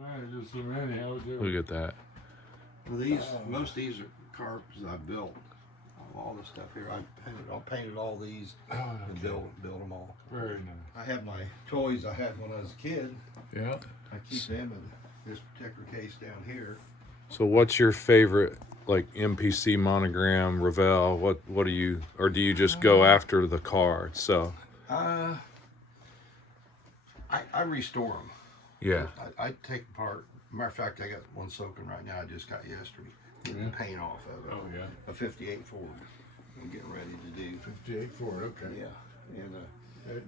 man, there's just so many. How would you? Look at that. Well, most of these are cars I built. All this stuff here, I painted all these and built them all. Very nice. I have my toys I had when I was a kid. Yeah. I keep them in this particular case down here. So what's your favorite, like, MPC, Monogram, Revell? What do you, or do you just go after the car itself? I restore them. Yeah. I take apart. Matter of fact, I got one soaking right now. I just got yesterday. Getting the paint off of it. Oh yeah. A 58 Ford. I'm getting ready to do. 58 Ford. Okay. Yeah. And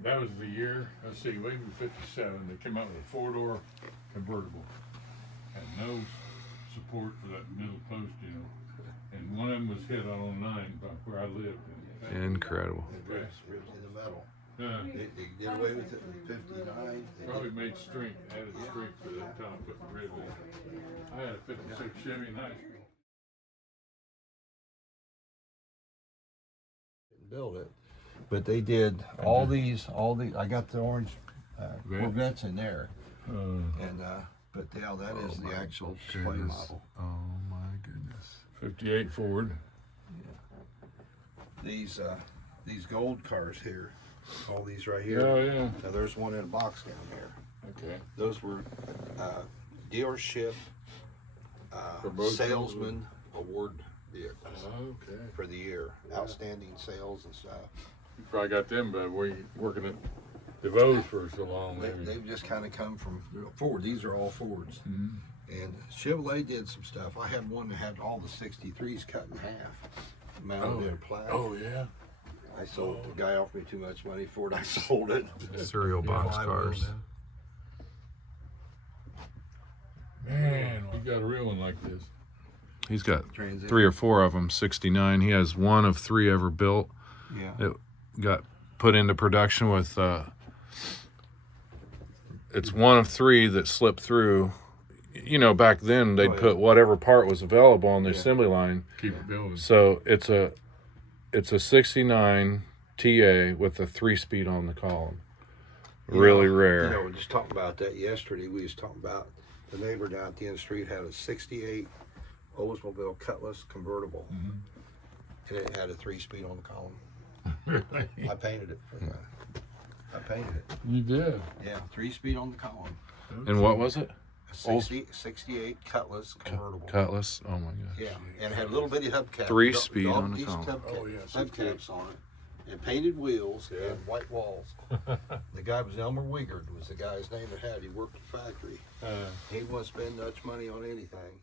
that was the year. Let's see. Way in '57, they came out with a 4-door convertible. Had no support for that middle post, you know. And one of them was hit on 09 by where I lived. Incredible. ribs in the metal. Yeah. They did away with it in '59. Probably made strength, added strength for that time, putting the rib in. I had a '56 Chevy in high school. Build it, but they did all these. I got the orange Corvettes in there, and but yeah, that is the actual display model. Oh my goodness. 58 Ford. These gold cars here, all these right here. Oh yeah. Now there's one in a box down there. Okay. Those were dealership salesman award vehicles Okay. for the year, outstanding sales and stuff. You probably got them by working at DeVos for so long. They've just kind of come from Ford. These are all Fords. And Chevrolet did some stuff. I had one that had all the 63s cut in half, mounted in a plaque. Oh yeah. I sold it. The guy offered me too much money for it. I sold it. Cereal box cars. Man, we got a real one like this. He's got Transit. 3 or 4 of them, 69. He has one of 3 ever built. Yeah. It got put into production with, it's one of 3 that slipped through. You know, back then they'd put whatever part was available on the assembly line. Keep it building. So it's a 69 TA with a 3-speed on the column. Really rare. You know, we were just talking about that yesterday. We was talking about the neighbor down at the end of the street had a 68 Oldsmobile Cutlass convertible. And it had a 3-speed on the column. I painted it. I painted it. You did. Yeah, 3-speed on the column. And what was it? A 68 Cutlass convertible. Cutlass. Oh my gosh. Yeah, and it had a little bitty hubcap. 3-speed All on the these column. hubcaps on it, and painted wheels and white walls. The guy was Elmer Wigard, was the guy's name that had. He worked at the factory. He wouldn't spend much money on anything.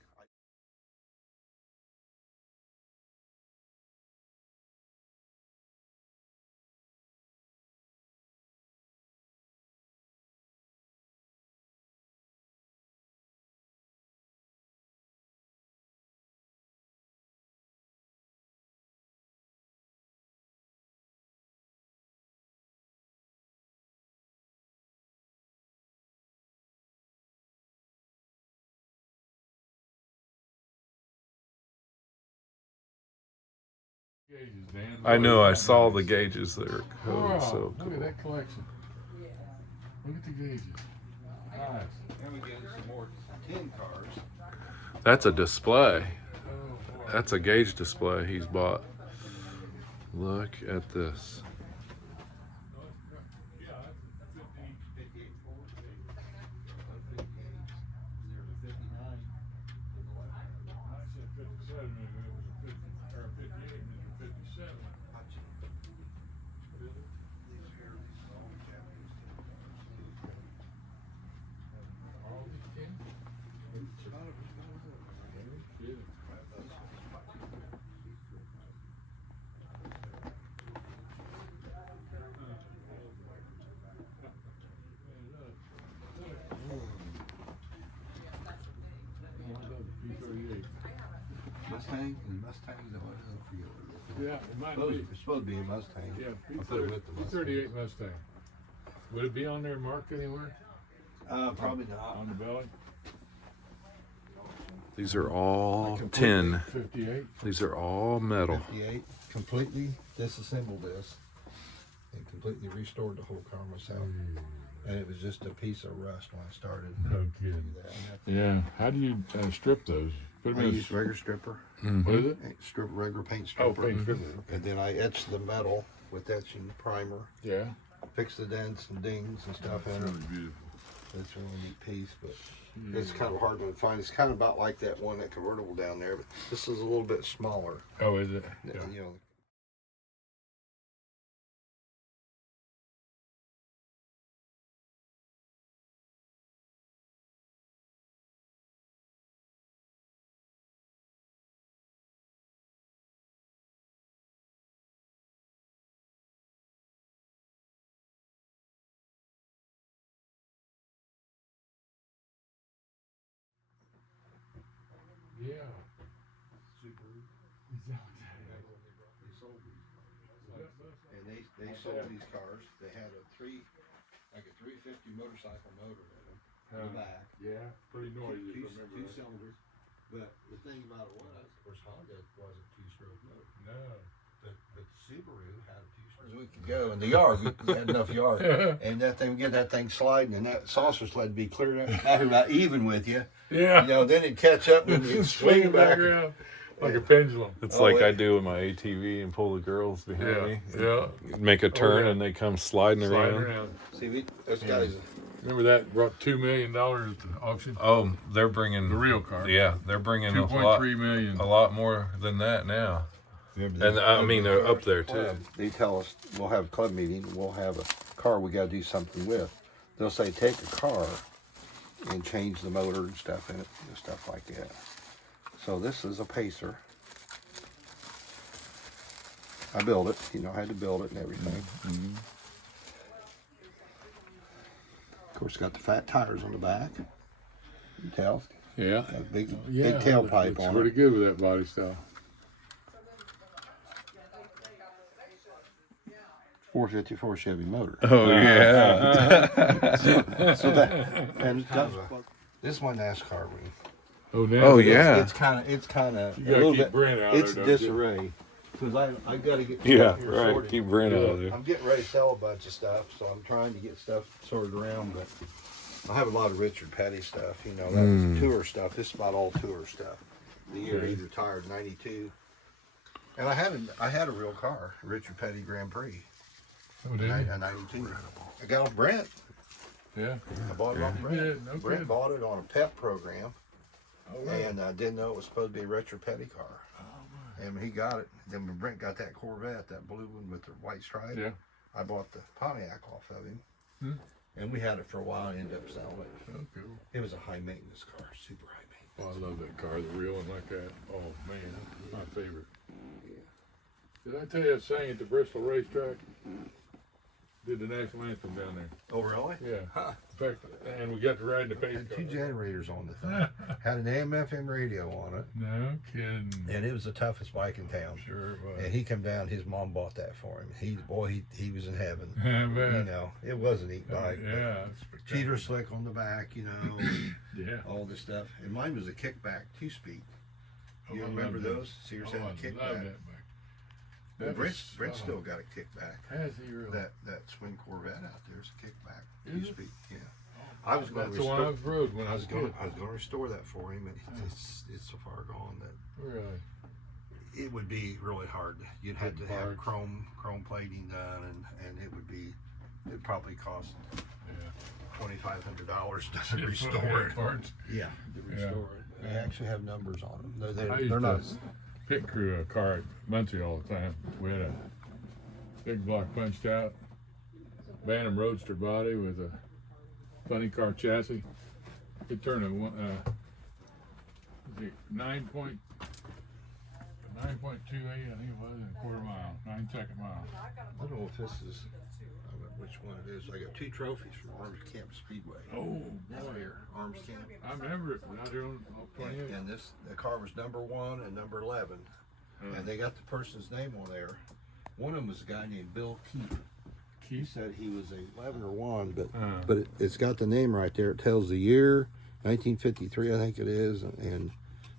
Gauges, Dan. I know. I saw the gauges there. Wow, So look cool. at that collection. Look at the gauges. Nice. Then we get some more tin cars. That's a display. Oh, boy. That's a gauge display he's bought. Look at this. Mustang? Mustangs? I forget what it is. Yeah, it might be. It's supposed to be a Mustang. Yeah, I put it with the Mustang. 38 Mustang. Would it be on there marked anywhere? Probably not. On the belly? These are all Completely. tin. 58. These are all metal. 58. Completely disassembled this and completely restored the whole car myself. and it was just a piece of rust when I started. No kidding. Yeah. How do you strip those? Put I them in. use regular stripper, What is it? regular paint Oh, stripper, paint stripper. and then I etch the metal with etching primer, Yeah. fix the dents and dings and stuff in That's it. really beautiful. It's a really neat piece, but it's kind of hard to find. It's kind of about like that one, that convertible down there, but this is a little bit smaller. Oh, is it? Yeah. You know, Yeah. and they sold these cars. They had a 350 motorcycle motor in them in the back. Yeah. Pretty noisy. Two, if I remember two right. cylinders. But the thing about it was, of course, Honda wasn't two-stroke motor. No. But Subaru had a two-stroke. We could go in the yard. We had enough yard, and that thing, get that thing sliding, and that saucer sled would be clear out about even with you. Yeah. You know, then it'd catch up and you'd swing back. around like a pendulum. It's Oh, like yeah. I do with my ATV and pull the girls behind Yeah. me. Yeah. Make a turn yeah. and they come sliding Sliding around. around. See, those guys. Remember that brought $2 million at the auction? Oh, they're bringing The real car. Yeah, they're bringing a 2.3 million. lot more than that now. And I mean they're up there too. They tell us we'll have a club meeting. We'll have a car we got to do something with. They'll say take a car and change the motor and stuff in it, and stuff like that. So this is a Pacer. I built it. You know, I had to build it and everything. Of course, got the fat tires on the back. You tell. Yeah. Got a big Yeah. tailpipe looks on pretty it. good with that body style. 454 Chevy motor. Oh yeah. So that, and this is my NASCAR ring. Oh, now Oh, yeah. It's kind of You a gotta little keep bit. Brent out It's there, don't you? disarray because I got to get Yeah, stuff here right. sorted. Keep Brent out of there. I'm getting ready to sell a bunch of stuff, so I'm trying to get stuff sorted around. But I have a lot of Richard Petty stuff. You know, that was tour stuff. This is about all tour stuff. The year he retired, '92, and I had a real car, Richard Petty Grand Prix, Oh, did you? a '92. I got off Brent. Yeah. I bought it off Brent. Yeah, no Brent kidding. bought it on a PEP program. Oh, right. And I didn't know it was supposed to be a Richard Petty car. And when he got it, then when Brent got that Corvette, that blue one with the white stripe, Yeah. I bought the Pontiac off of him. Hmm. And we had it for a while and ended up selling it. Oh, cool. It was a high maintenance car, super high maintenance. Oh, I love that car, the real one like that. Oh, man, that's my favorite. Did I tell you I sang at the Bristol racetrack? Did the national anthem down there. Oh, really? Yeah. Huh. In fact, and we got to ride in the pace Had car. two generators on the thing. Had an AM/FM radio on it. No kidding. And it was the toughest bike in town. Sure it was. And he come down, his mom bought that for him. He was in heaven. I You bet. know, it was a neat bike. but Yeah. it's spectacular. cheater slick on the back, you know. Yeah. All this stuff. And mine was a kickback 2-speed. Oh, You I remember love that. those? Sears Oh, had I a love kickback. that bike. Well, That Brent, was- Brent oh. still got a kickback. Has he really? That Swing Corvette out there is a kickback Is it? 2-speed. Yeah. I was going That's to the one I restore. rode when I was a going kid. to restore that for him, and it's so far gone that Really? it would be really hard. You'd have to Good have parts. chrome plating done, and it'd probably cost Yeah. $2,500 to restore it. Parts. Yeah, to restore it. They actually have numbers on them. I They're used not. to pit crew a car at Muncie all the time. We had a big block punched out, Bantam Roadster body with a funny car chassis. Could turn a 9.28, I think it was, in a quarter mile, 9-second mile. I don't know if this is which one it is. I got 2 trophies from Arms Camp Speedway. Oh Down boy, here, Arms Camp. I remember it out there on 28. And the car was number 1 and number 11, and they got the person's name on there. One of them was a guy named Bill Keith. He Keith? said he was a 11 or 1, but Uh. it's got the name right there. It tells the year, 1953, I think it is, and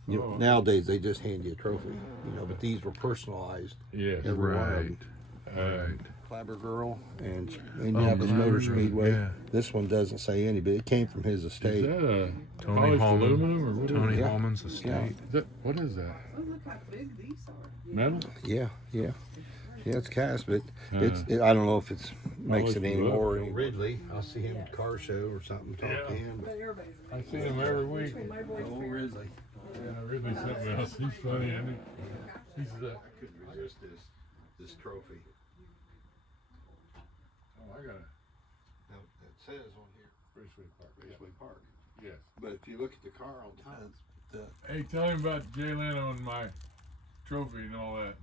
you know, Oh. nowadays they just hand you a trophy, you know. But these were personalized. Yes. Every one of Right. them. Right. Clabber Girl and Oh, Indianapolis Motor Clabber, Speedway. yeah. This one doesn't say any, but it came from his Is estate. that a Tony polished Holman. aluminum or what is Tony it? Yeah. Holman's estate. Yeah. Is that, what is that? Oh, look how big these are. Metal? Yeah, yeah. Yeah, it's cast, but Uh-huh. I don't know if it's makes look it it anymore. up. Ridley, I'll see him at car show or something, talk to Yeah. him. But everybody's I see him every week. between my boys' Oh, parents. Ridley. Yeah, Ridley something else. He's funny, isn't he? He's that. I couldn't resist this trophy. Oh, I got a Now, it says on here, Raceway Park. Raceway Park. Yes. But if you look at the car on top, Hey, tell him about Jay Leno and my trophy and all that.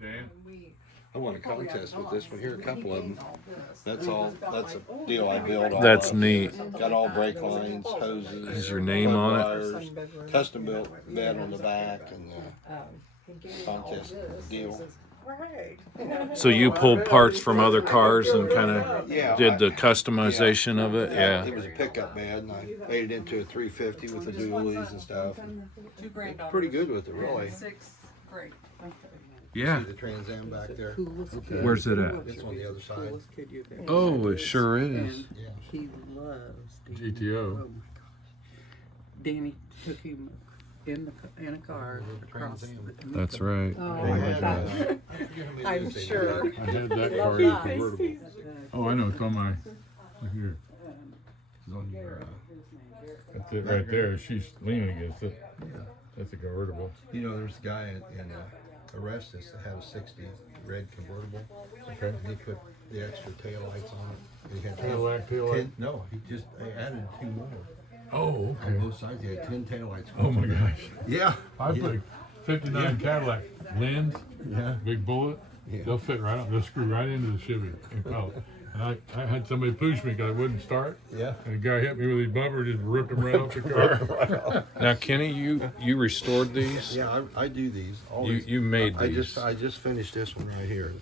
Dan? We I won a probably got contest with dogs, this one here, a and he couple of gained them. all this. That's And it all. was about That's like, a oh, deal I yeah, built. All That's up. neat. Got all brake lines, hoses. Is your name on it? wires, custom built bed on the back, and He gave me all contest this. He deal. says, "Great." So you pulled parts from other cars and kind of yeah, did the customization of it? It Yeah. was a pickup bed, and I made it into a 350 with the dualies and stuff. And Two granddaughters. pretty good with it, really. Sixth grade. Yeah. See the Trans Am back there? Where's it at? It's on the other side. Coolest kid you've ever Oh, it sure is. And Yeah. he loves GTO. Oh my gosh. Danny took him in a car across. Trans Am. That's right. Oh, I had, my I gosh. forget how many I'm years they sure. did. I had that Love car in that. convertible. Oh, I know. It's on my. Look here. It's on your, That's it right there. She's leaning against it. That's a convertible. you know, there's a guy in Arrestus that had a 60 red convertible. Okay. And he put the extra tail lights on it. He had Tail light. no, he just added 2 more. Oh, On okay. both sides, he had 10 tail lights. Oh my gosh. Yeah. I yeah. put 59 Cadillac lens, Yeah. big bullet. Yeah. They'll fit right up. They'll screw right into the Chevy. And I had somebody push me because I wouldn't start. Yeah. And the guy hit me with his bumper, just ripped him right off the car. Now, Kenny, you restored these? Yeah, I do these. All You these. you made I these. just finished this one right here.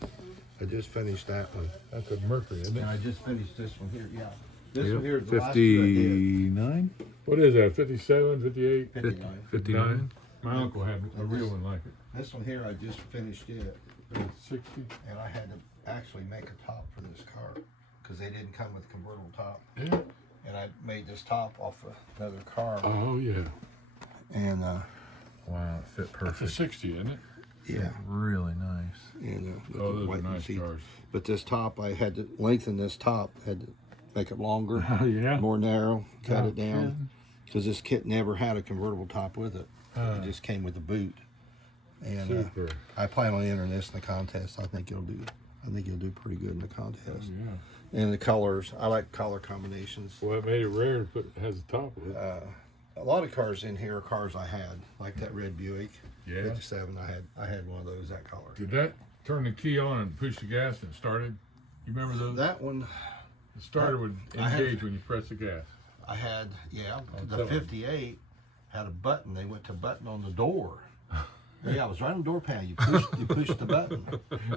I just finished that one. That's a Mercury, isn't it? And I just finished this one here. Yeah. This Yep. one here is the last two I did. 59? What is that? 57, 58? 59. 59? My uncle had a real one like it. This one here, I just finished it, 60. and I had to actually make a top for this car because they didn't come with a convertible top. Yeah. And I made this top off of another car. Oh, yeah. And Wow, it fit It's a perfect. 60, isn't it? yeah, Really nice. and Oh, those are white nice seat. cars. But this top, I had to lengthen this top, had to make it longer, Oh, yeah. more narrow, cut Oh, it down. Because this kit never had a convertible top with it. It just came with the boot. And Super. I plan on entering this in the contest. I think it'll do pretty good in the contest. Yeah. And the colors, I like color combinations. Well, it made it rare to put has a top with it. A lot of cars in here are cars I had, like that red Buick Yeah. 57. I had one of those that color. Did that turn the key on and push the gas and it started? You remember those? That one The starter would I had- engage when you press the gas. I had, yeah. Oh, The tell 'em. 58 had a button. They went to button on the door. Yeah, it was right on the door panel. You pushed the button.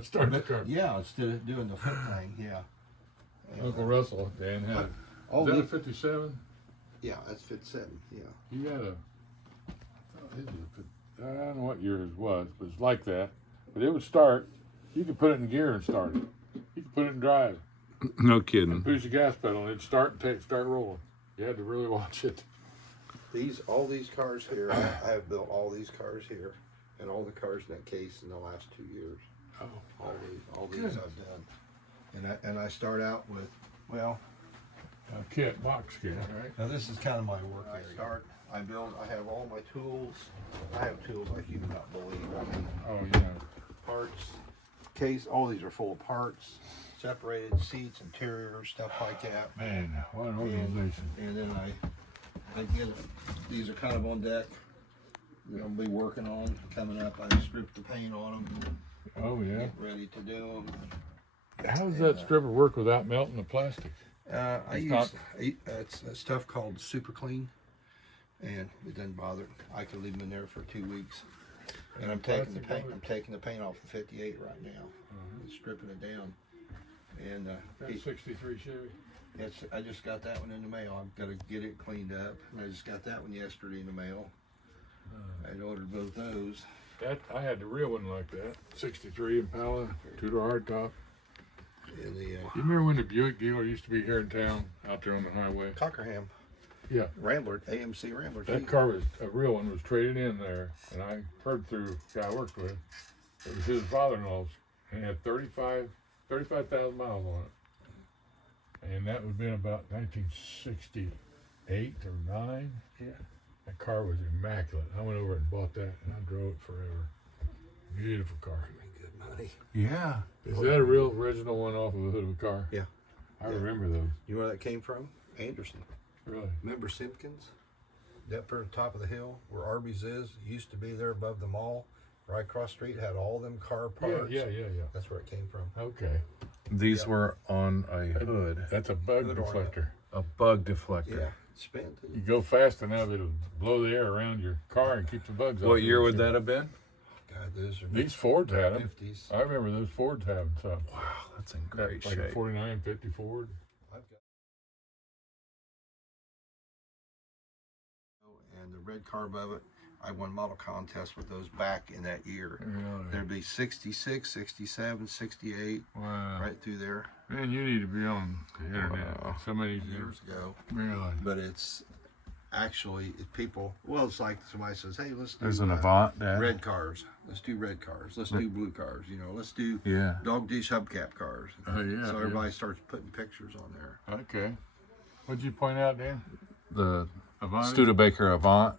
Start the car. Yeah, instead of doing the foot thing. Yeah. Uncle Russell, Dan had it. All Is that a the, 57? yeah, that's 57. Yeah. You had a. I thought his was a I don't know what year it was, but it's like that. But it would start. You could put it in gear and start it. You could put it in drive. No kidding. Push the gas pedal and it'd start and start rolling. You had to really watch it. All these cars here, I have built all these cars here, and all the cars in that case in the last 2 years. Oh, All these Good. I've done. And I start out with, well, a kit, box kit, right? now this is kind of my work area. I have all my tools. I have tools like you would not believe. I mean, Oh, yeah. parts, case, all these are full of parts, separated seats, interiors, stuff like that. Man, what an organization. And then I get it. These are kind of on deck. I'll be working on coming up. I stripped the paint on them, Oh, yeah. get ready to do them. How does that stripper work without melting the plastic? I It's use not- it's stuff called Super Clean, and it doesn't bother. I can leave them in there for 2 weeks. And I'm taking the Plastic paint. over- I'm taking the paint off the 58 right now, and stripping it down. And That 63 Chevy. I just got that one in the mail. I've got to get it cleaned up. And I just got that one yesterday in the mail. I ordered both those. That I had the real one like that. 63 Impala, two-door hardtop. And the You remember when the Buick dealer used to be here in town, out there on the highway? Cockerham Yeah. Rambler, AMC Rambler. That car was a real one. Was traded in there, and I heard through a guy I worked with. It was his father-in-law's, and it had 35,000 miles on it. And that would have been about 1968 or 9. Yeah. That car was immaculate. I went over and bought that, and I drove it forever. Beautiful car. Good money. Yeah. Is that a real original one off of the hood of a car? Yeah. I remember those. You know where that came from? Anderson. Really? Remember Simpkins? Up there at the top of the hill where Arby's is, used to be there above the mall, right across the street, had all them car parts. Yeah. That's where it came from. Okay. These were on a hood. That's a bug Hood deflector. A bug deflector. Yeah, spin too. You go fast enough, it'll blow the air around your car and keep the bugs off. What your year would windshield. that have been? God, those are These Fords had them. 50s. I remember those Fords having some. Wow, that's in great Like shape. a 49, 50 Ford. I've got. And the red car above it, I won model contests with those back in that year. Really? There'd be 66, 67, 68, Wow. right through there Man, you need to be on the internet. Wow. So many years ago. Really? But it's actually people. Well, it's like somebody says, "Hey, let's do There's an Avant, Dad. red cars. Let's do red cars. Let's do blue cars. You know, let's do Yeah. dog dish hubcap cars." Oh, yeah. So yeah. everybody starts putting pictures on there. Okay. What'd you point out, Dan? The Avanti? Studebaker Avant.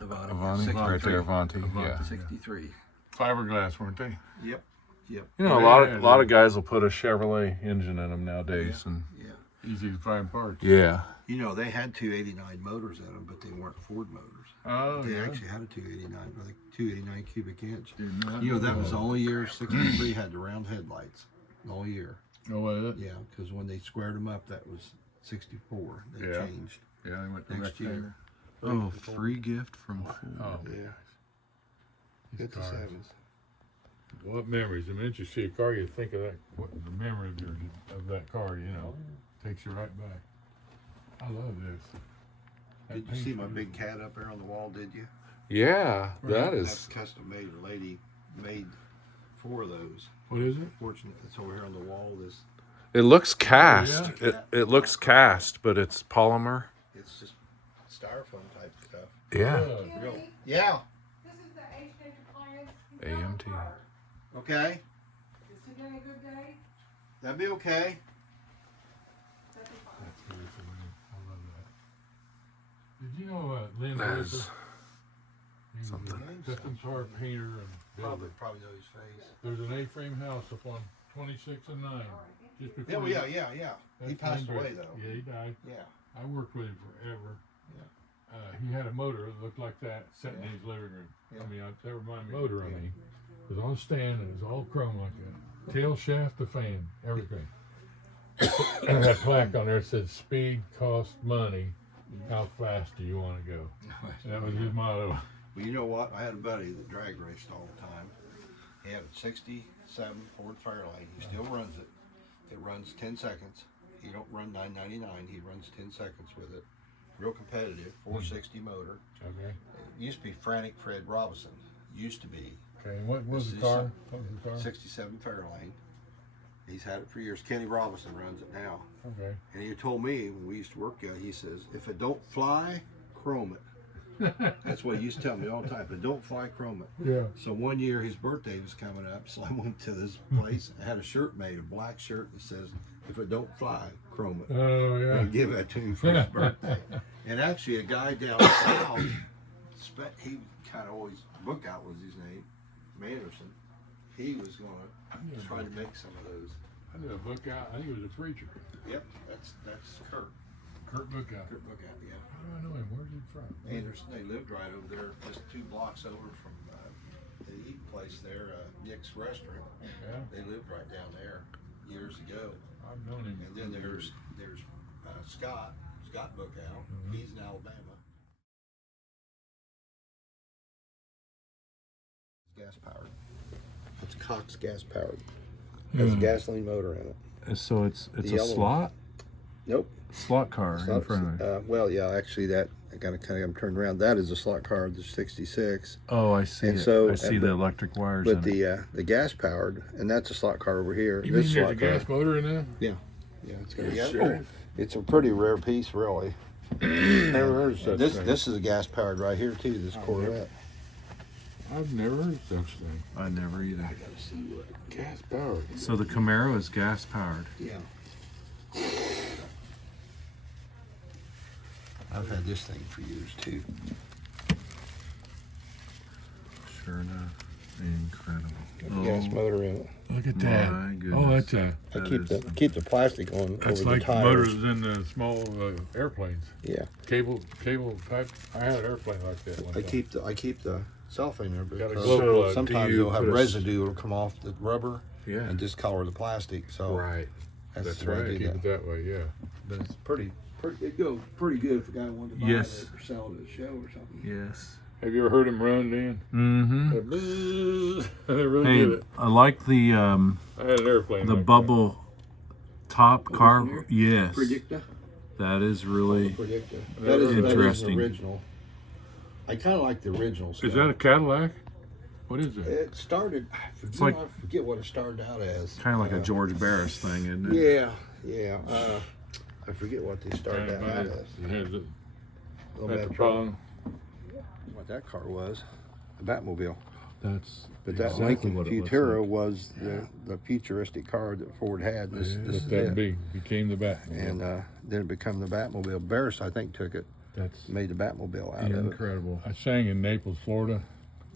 About Avanti, right there, Avanti. Yeah. 63. Fiberglass, weren't they? Yep. Yep. You know, a lot of guys will put a Chevrolet engine in them nowadays, and Yeah. Easy to find parts. yeah. You know, they had 289 motors in them, but they weren't Ford motors. Oh, They yeah. actually had a 289, I think 289 cubic inch. Did not You know, that know was the only year 63 had the round headlights. The only year. Oh, was it? Yeah, because when they squared them up, that was 64. They Yeah. changed Yeah, they went to next year. Oh, free gift from Ford. Oh, Yeah. these cars. 57s. What memories? The minute you see a car, you think of that. What the memory of that car? You know, takes you right back. I love this. That Did you see paint's my beautiful. big cat up there on the wall, did you? Yeah, that That's is. custom made. A lady made 4 of those. What is it? Fortunate, it's over here on the wall. This, It looks cast. yeah? It looks cast, but it's polymer. it's just styrofoam type stuff. Yeah. Real. Yeah. This is the H appliance. AMT. Okay. Is today a good day? That'd be okay. That'd be fine. That's beautiful, man. I love that. Did you know Lynn That Whipper? is He was something. a custom car painter and builder. Probably know his face. There's an A-frame house up on 26 and 9. Just Yeah, before well, yeah. that's He passed Lynn away Whipper. though. Yeah, he died. Yeah. I worked with him forever. Yeah. He had a motor that looked like that sitting in his living room. Yeah. I mean, that reminded me motor. I mean, it was on a stand and it was all chrome like that. Tail shaft, the fan, everything. And that plaque on there said, "Speed costs money. How fast do you want to go?" That was his motto. Well, you know what? I had a buddy that drag raced all the time. He had a 67 Ford Fairlane. He still runs it. It runs 10 seconds. He don't run 999. He runs 10 seconds with it. Real competitive. 460 motor. Okay. It used to be Frantic Fred Robinson. Used to be. Okay. And what was This the is car? What was the car? 67 Fairlane. He's had it for years. Kenny Robinson runs it now. Okay. And he told me when we used to work together, he says, if it don't fly, chrome it. That's what he used to tell me all the time. If it don't fly, chrome it. Yeah. So one year his birthday was coming up, so I went to this place and had a shirt made, a black shirt that says, if it don't fly, chrome it. Oh yeah. And give that to him for his birthday. And actually a guy down south, he kind of always, Bookout was his name, Manderson. He was going to try to make some of those. I did a book out. I think it was a preacher. Yep, that's Kurt. Kurt Bookout. Kurt Bookout, yeah. How do I know him? Where's he from? Anderson, they lived right over there, just 2 blocks over from the eat place there, Nick's Restaurant. Yeah. They lived right down there years ago. I've known him. And then there's Scott Bookout. He's in Alabama. Gas powered. It's Cox gas powered. Has a gasoline motor in it. So it's The a yellow slot. Nope. Slot car It's in not- front of it. well, yeah, actually, that I got to kind of turn around. That is a slot car, the '66. Oh, I see And it. so- I see the electric wires But in it. the gas powered, and that's a slot car over here. You mean This there's a slot car, gas motor in there? yeah, it's got a gas. Sure. It's a pretty rare piece, really. Never heard of such This thing. this is a gas powered right here too. This Corvette. I've never heard of such thing. I never either. Gas powered. So the Camaro is gas powered. Yeah. I've had this thing for years too. Sure enough. Incredible. Got a gas motor in it. Look at My that. goodness. Oh, that's a. I That keep is the plastic on That's over like the the tires. motors in the small airplanes. Yeah. Cable type. I had an airplane like that one I time. keep the cellophane there Got a because glow plug. sometimes Do you you'll have put a s- residue will come off the rubber Yeah. and discolor the plastic. So Right. that's That's why I right. do Keep that. it that way, yeah. But it's pretty. It'd go pretty good if a guy wanted to buy Yes. it or sell it at a show or something. Yes. Have you ever heard him run, Dan? Mm-hmm. They really Hey, did it. I like the I had an airplane. like bubble top car. here? Yes. Predicta. That is really Predicta. That That is is interesting. an original. I kind of like the original. that. Is that a Cadillac? What is that? It started. It's like- I forget what it started out as. kind of like a George Barris thing, isn't it? Yeah. I forget what they started out as. It has a Little Metropolitan. What that car was, a Batmobile. That's But that exactly Lincoln what it looks Futuro like. was the futuristic car that Ford had. This Let is that it. be. Became the bat. And then it became the Batmobile. Barris, I think, took it, That's made the Batmobile out of it. incredible. I sang in Naples, Florida,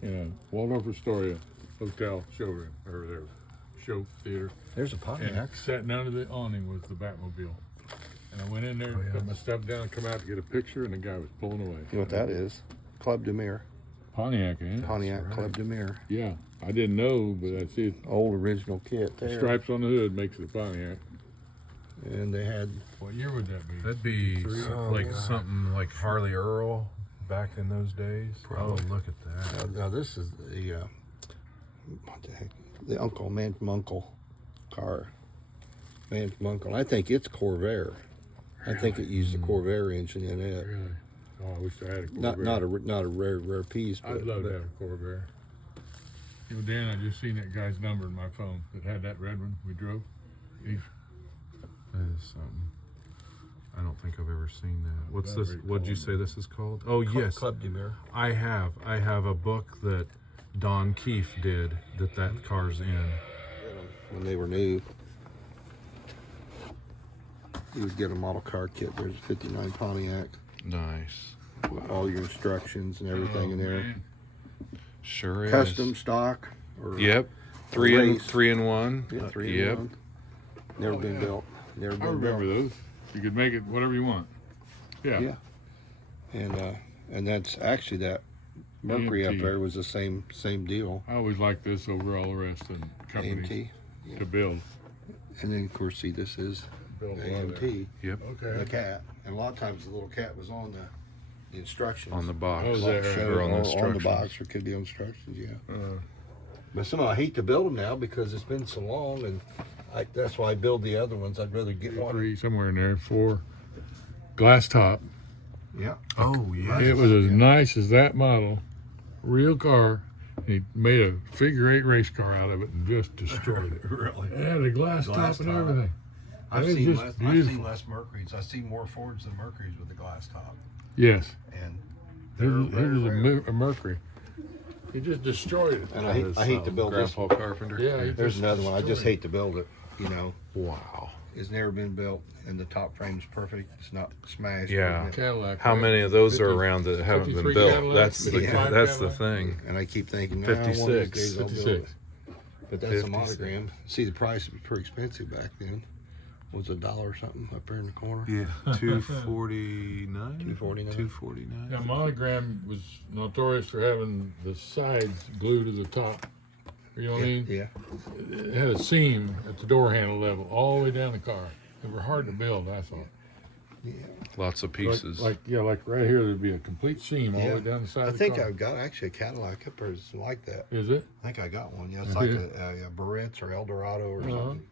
in a Waldorf Astoria hotel showroom, or their show theater. There's a And Pontiac. sitting under the awning was the Batmobile. And I went in there, put my stuff down, come out to get a picture, and the guy was pulling away. You know what that is? Club de Mere. Pontiac, ain't it? Pontiac right. Club de Mere. Yeah, I didn't know, but I see Old original kit the there. stripes on the hood makes it a Pontiac. And they had, What year would that be? That'd be like yeah. something like Harley Earl back in those days. Probably. Oh, look at that. now this is the, what the heck? The Man from Uncle car. Man from Uncle. I think it's Corvair. I think it used the Corvair engine in it. Really? Oh, I wish I had a Corvair. Not a rare piece. But, I'd love but to have a Corvair. You know, Dan, I just seen that guy's number in my phone that had that red one we drove. He's That is something. I don't think I've ever seen that. What's That's this? very What'd you cool. say this is called? Oh, yes. Club de Mere. I have. I have a book that Don Keefe did that car's in. When they were new, you would get a model car kit. There's a 59 Pontiac Nice. with all your instructions and everything in there. man. Sure is. Custom stock. Or Yep. Three in one. Yeah, 3 in Yep. 1. Never been yeah. built. Never I been remember built. those. You could make it whatever you want. Yeah. Yeah. And that's actually that Mercury up AMT. there was the same deal. I always like this over all the rest of the companies AMT. to build. And then of course see this is Build a lot of that. AMT. Yep. The Okay. cat. And a lot of times the little cat was on the instructions. On the box. Oh, is that right? Show- Or on the on the instructions. box or could be on instructions, yeah. Uh, But somehow I hate to build them now because it's been so long, and that's why I build the other ones. I'd rather get one. 3, somewhere in there, 4. Glass top. Yeah. Oh, yeah. It was as nice as that model. Real car. He made a figure-8 race car out of it and just destroyed it. Really. It had a glass Glass top and top. everything. I've It was seen just beautiful. less Mercuries. I see more Fords than Mercuries with the glass top, Yes. and Here's they're rare. a Mercury. He just destroyed it. And I hate to build this. Grandpa Carpenter. Yeah, he There's just another one. I just destroyed hate to build it. You know, Wow. it's never been built, and the top frame's perfect. It's not smashed. Yeah. it. Cadillac. How right? many of those are 50 around that haven't been 53 built? Cadillac, That's the 55 that's the Cadillac. thing. And I keep thinking, one of these 56. days I'll build it. 56. But that's a 56. monogram. See, the price was pretty expensive back then. Was $1 or something up there in the corner. Yeah. 249. 249. 249. Now, Monogram was notorious for having the sides glued to the top. You know what I mean? Yeah. It had a seam at the door handle level all the way down the car. They were hard to build, I thought. Lots of pieces. Like right here, there'd be a complete seam all the Yeah. way down the side I of the think car. I've got actually a Cadillac up there that's like that. Is it? I think I got one. Yeah, it's like a Barrett's or Eldorado or something.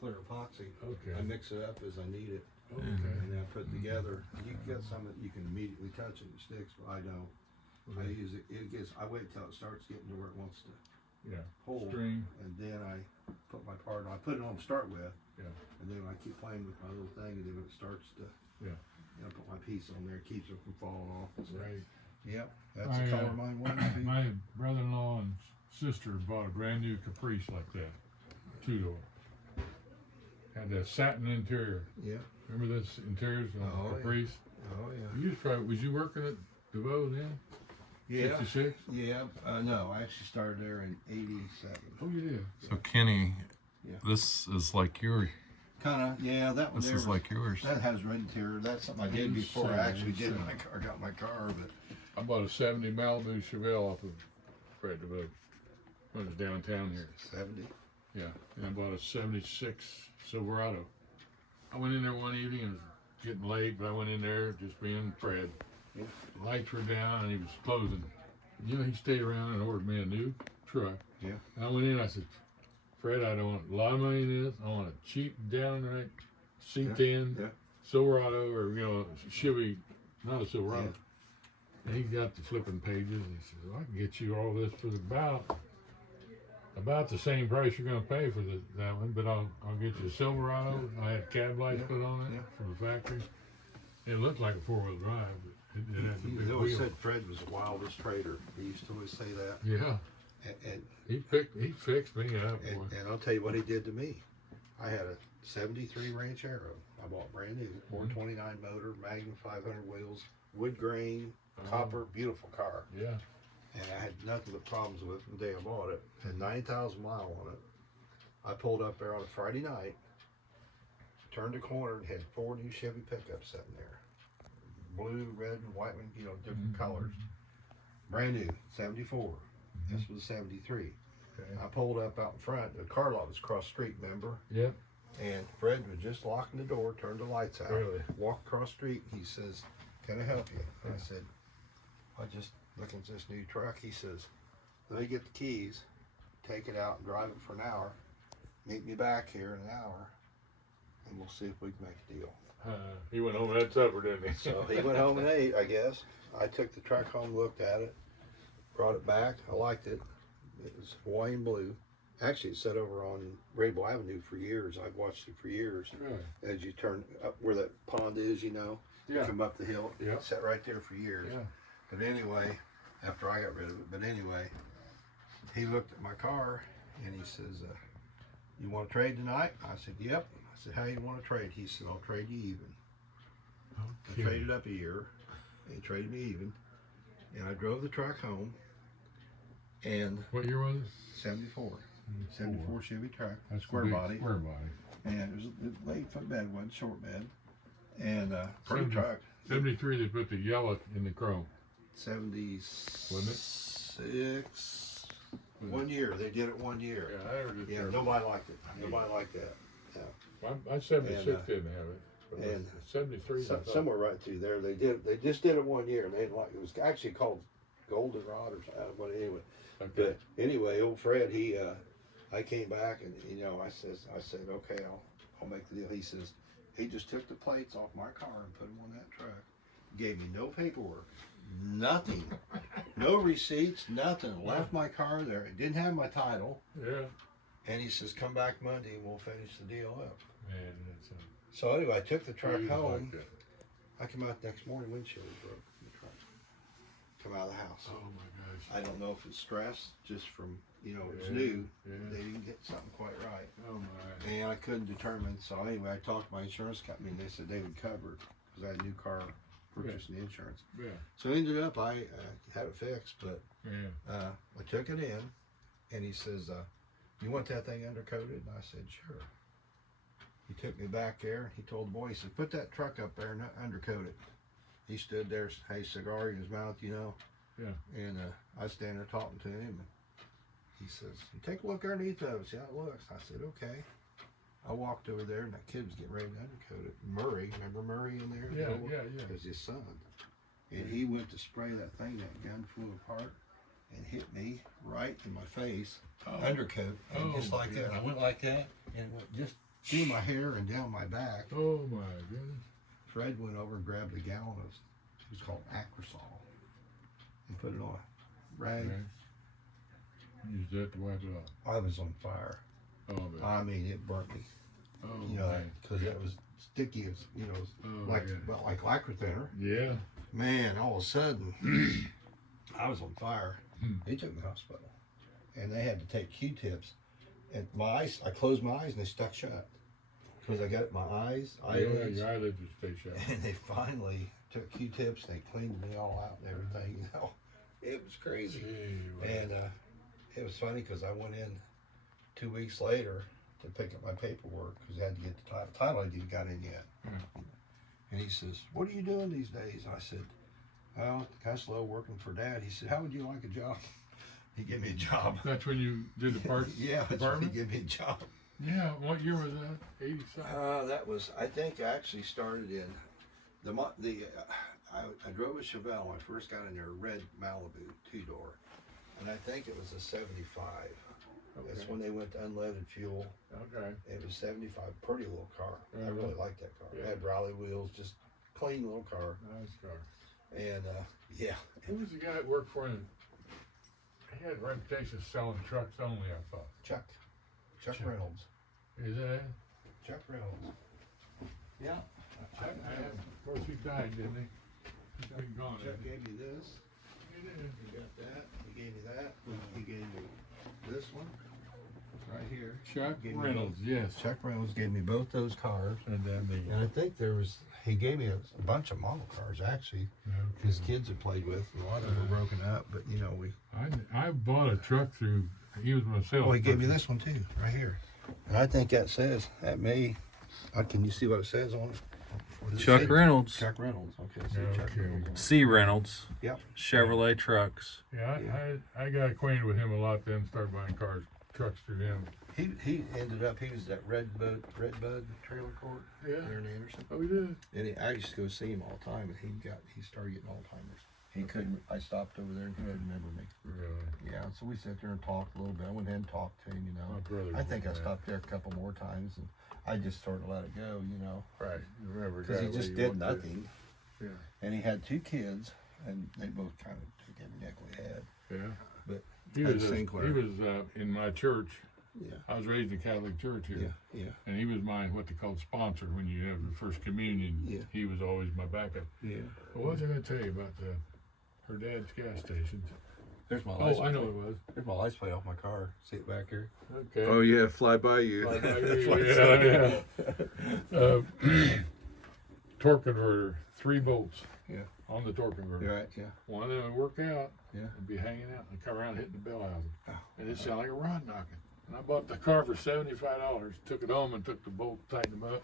Clear epoxy. Okay. I mix it up as I need it. Okay. and then I put it together. You can get some that you can immediately touch it and it sticks, but I don't. I use it, I wait till it starts getting to where it wants to Yeah. hold, String. and then I put my part on. I put it on to start with, Yeah. and then I keep playing with my little thing, and then when it starts to, Yeah. I put my piece on there, keeps it from falling off. So, Right. yep, that's My, the color mine wanted to be. My brother-in-law and sister bought a brand new Caprice like that, 2-door. Had that satin interior. Yeah. Remember this interiors on Oh, yeah. Caprice? Oh yeah. You was probably, was you working at DeVoe then? Yeah. 66? Yeah. No, I actually started there in '87. Oh, you did? So Kenny, Yeah. this is like your. Kind of. Yeah, that one This there is was- like yours. That has red interior. That's something I did before I actually did my car. Got my car, but I bought a 70 Malibu Chevelle off of Fred DeVoe when it was downtown here. 70. Yeah, and I bought a 76 Silverado. I went in there one evening and it was getting late, but I went in there just being Fred. Yeah. The lights were down and he was closing. You know, he stayed around and ordered me a new truck. Yeah. And I went in, I said, Fred, I don't want a lot of money in this. I want a cheap, downright C10 Yeah. Silverado or, you know, Chevy, not a Silverado. And he got the flipping pages and he said, well, I can get you all this for about the same price you're going to pay for that one, but I'll get you a Silverado. I had cab lights put on it Yeah. from the factory. It looked like a 4-wheel drive, but it had the He big always wheel. said Fred was the wildest trader. He used to always say that. Yeah, And he fixed me up, boy. and I'll tell you what he did to me. I had a '73 Ranchero. I bought brand new, 429 motor, Magnum 500 wheels, wood grain, copper, beautiful car. Yeah, And I had nothing but problems with it the day I bought it. Had 9,000 miles on it. I pulled up there on a Friday night, turned the corner, and had 4 new Chevy pickups sitting there. Blue, red, and white, you know, different colors. Brand new, 74. This was 73. okay. I pulled up out in front. The car lot was across the street, remember? Yep. And Fred was just locking the door, turned the lights out. Really? Walked across the street. He says, "Can I help you?" And I said, "I just looking at this new truck." He says, "Let me get the keys, take it out and drive it for an hour. Meet me back here in an hour, and we'll see if we can make a deal." He went home and had supper, didn't he? So he went home and ate, I guess. I took the truck home, looked at it, brought it back. I liked it. It was Hawaiian blue. Actually, it sat over on Rabel Avenue for years. I've watched it for years. Really? As you turn up where that pond is, you know, Yeah. come up the hill. Yeah. It sat right there for years. Yeah. But anyway, after I got rid of it, but anyway, he looked at my car and he says, "You want to trade tonight?" I said, "Yep." I said, "How you want to trade?" He said, "I'll trade you even." I Okay. traded up a year. He traded me even, and I drove the truck home. And What year was it? 74 Chevy truck, That's square big, body, Square body. and it was a 8-foot bed, one short bed, and pretty 70. truck. 73, they put the yellow in the chrome. 76. 1 year. They did it 1 year. Yeah, I heard it. Yeah, nobody liked it. Nobody liked that. My 76 And, didn't have it. But and 73, I thought- Somewhere right through there. They just did it 1 year, and they didn't like it. Was actually called Goldenrod or something. But anyway, Okay. but anyway, old Fred, I came back and I said, okay, I'll make the deal. He says, he just took the plates off my car and put them on that truck. Gave me no paperwork, nothing, no receipts, nothing. Left my car there. It didn't have my title. Yeah. And he says, come back Monday and we'll finish the deal up. Man, that's So anyway, I took the truck Trees home. like that. I come out the next morning, windshield was broke in the truck. Come out of the house. Oh my gosh. I don't know if it's stress, just from, it's Yeah, new. yeah. They didn't get something quite right. Oh my. And I couldn't determine. So anyway, I talked to my insurance company and they said they would cover it because I had a new car purchasing the insurance. Yeah. So ended up, I had it fixed, but Yeah. I took it in and he says, you want that thing undercoated? And I said, sure. He took me back there and he told the boy, he said, put that truck up there and undercoat it. He stood there, had a cigar in his mouth, Yeah. and I stand there talking to him. And he says, take a look underneath of it, see how it looks. I said, okay. I walked over there and that kid was getting ready to undercoat it. Murray, remember Murray in there? Yeah, Noah? yeah, yeah. It was his son. And he went to spray that thing, that gun flew apart and hit me right in my face, Oh. undercoat, and Oh, just like my that. I went like that and it went just through my hair and down my back. Oh my goodness. Fred went over and grabbed a gallon of, it was called Acrosol, and put it on a rag. Okay. Use that to wipe it off. I was on fire. Oh man. I mean, it burnt me. Oh You know, man. because it was sticky as, you know, Oh, like yeah. well, like lacquer thinner. Yeah. Man, all of a sudden, I was on fire. Hmm. They took me to the hospital, and they had to take Q-tips, and my eyes. I closed my eyes and they stuck shut because I got my eyes, Yeah, eyelids, your eyelids would stay shut. and they finally took Q-tips. They cleaned me all out and everything. You know, it was crazy. Gee, wow. And it was funny because I went in 2 weeks later to pick up my paperwork because I had to get the title. Title I didn't got in yet. Yeah. And he says, "What are you doing these days?" And I said, "Well, kind of slow working for Dad." He said, "How would you like a job?" He gave me a job. That's when you did the parts Yeah, that's when he department? gave me a job. Yeah. What year was that? 87? That was, I think, I actually started in I drove a Chevelle when I first got in there, red Malibu 2-door, and I think it was a 75. That's Okay. when they went to unleaded fuel. Okay. It was 75, pretty little car. I Mhm. really liked that car. Yeah. It had Raleigh wheels, just clean little car. Nice car. And yeah, Who was the guy that worked for him? He had a reputation of selling trucks only, I thought. Chuck Chuck. Reynolds. Is that? Chuck Reynolds. Yeah. Of course, he died, didn't he? He's been gone. Chuck hasn't he? gave me this. He did. He got that. He gave me that. He gave me this one right here. Chuck Gave me Reynolds, yes. Chuck Reynolds gave me both those cars. And then the. And I think he gave me a bunch of model cars actually. His kids had played with. A lot of them were broken up, but you know I bought a truck through. He was my sales. Oh, he gave me person. this one too, right here. And I think that says that may. Can you see what it says on it? What does it Chuck say? Reynolds, Chuck Reynolds. Okay. So Chuck Okay. Reynolds. C. Reynolds, Yep. Chevrolet trucks. Yeah, Yeah. I got acquainted with him a lot. Then started buying trucks through him. He ended up. He was at Redbud Trailer Court Yeah. there in Anderson. Oh, he did. And I used to go see him all the time, and he started getting Alzheimer's. He couldn't. I stopped over there, and he couldn't remember me. Really. Yeah, so we sat there and talked a little bit. I went ahead and talked to him, you know. My brother. I think I was stopped there a couple more times, and I just sort of let it go, you know, Right. You remember because he exactly just what did you nothing. Yeah. And he had 2 kids, and they both kind of took every nickel he had. Yeah. But He Ed was, Sinclair. he was in my church. Yeah, I was raised in a Catholic church here. yeah, yeah, And he was my, what they called sponsor when you have your first communion. Yeah. He was always my backup. yeah. But what was I going to tell you about her dad's gas stations? There's my Oh, I know it was. There's my license plate off my car. See it back here? Okay. Oh yeah, fly by you. Like I agree, yeah. Torque converter, 3 volts. Yeah. On the torque converter. You're right, yeah. One of them would work out. Yeah. And be hanging out and come around hitting the bell housing. Oh. And it sounded like a rod knocking. And I bought the car for $75. Took it home and took the bolt, tightened them up.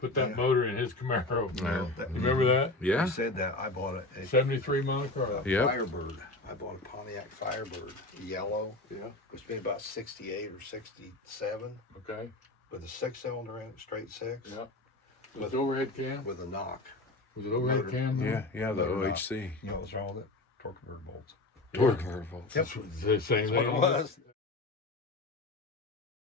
Put that Yeah. motor in his Camaro. Yeah. You remember that? Yeah. You said that. I bought a 73 mile car. Yep. Firebird. I bought a Pontiac Firebird, yellow. Yeah. It's been about 68 or 67 Okay. with a 6-cylinder in it, straight 6, Yeah. Was it overhead cam? with a knock. Was it overhead motor. cam? though? Yeah, the No, no. OHC. You know what's wrong with it? Torque converter bolts. Torque converter bolts. Yep. The same That's what thing. it was.